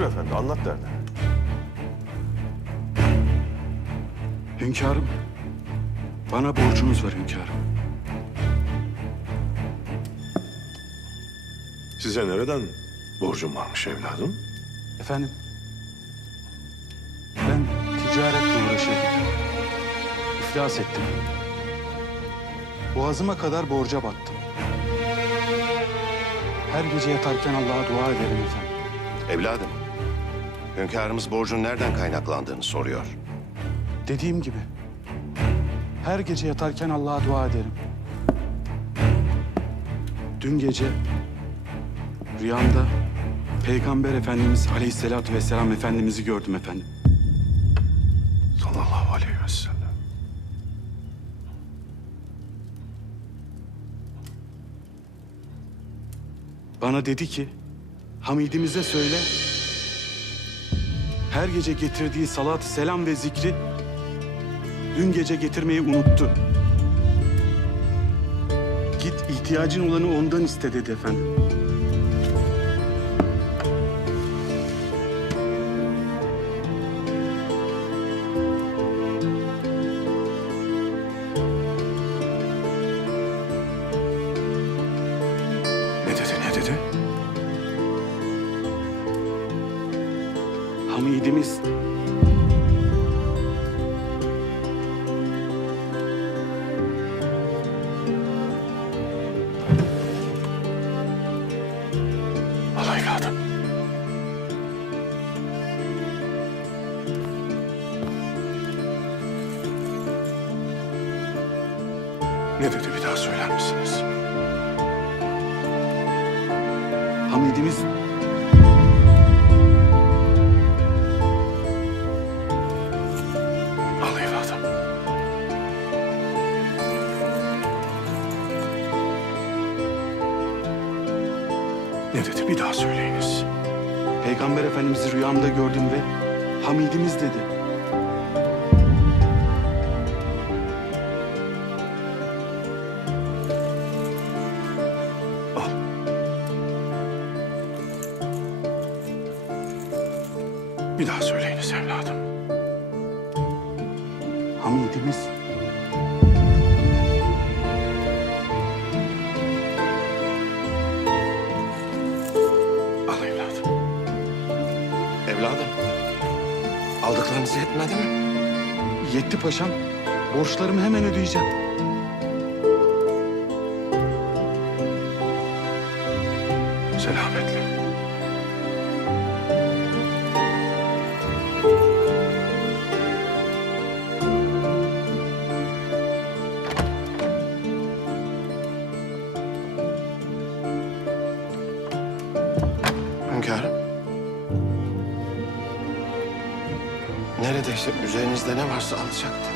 Anlat derdi. Hünkârım, bana borcunuz var hünkârım. Size nereden borcum varmış evladım? Efendim, ben ticaretle uğraşırdım. İflas ettim. Boğazıma kadar borca battım. Her gece yatarken Allah'a dua ederim efendim. Evladım, hünkârımız borcun nereden kaynaklandığını soruyor. Dediğim gibi, her gece yatarken Allah'a dua ederim. Dün gece rüyamda Peygamber Efendimiz Aleyhisselatü Vesselam Efendimiz'i gördüm efendim. Sallallahu aleyhi ve sellem. Bana dedi ki, Hamidimize söyle, her gece getirdiği salat, selam ve zikri dün gece getirmeyi unuttu. Git ihtiyacın olanı ondan iste dedi efendim. Ne dedi ne dedi? Hamidimiz Al evladım. Ne dedi bir daha söyler misiniz? Hamidimiz Ne dedi bir daha söyleyiniz. Peygamber Efendimiz'i rüyamda gördüm ve Hamidimiz dedi. Bir daha söyleyiniz evladım. Hamidimiz Evladım, aldıklarınız yetmedi mi? yetti paşam. Borçlarımı hemen ödeyeceğim. Selametle. Neredeyse üzerinizde ne varsa alacaktı.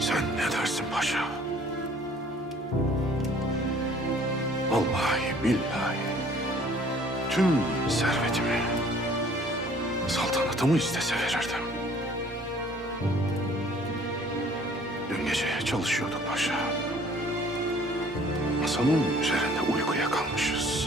Sen ne dersin paşa? Vallahi billahi tüm servetimi, saltanatımı istese verirdim. Dün gece çalışıyorduk paşa. Masamın üzerinde uykuya kalmışız.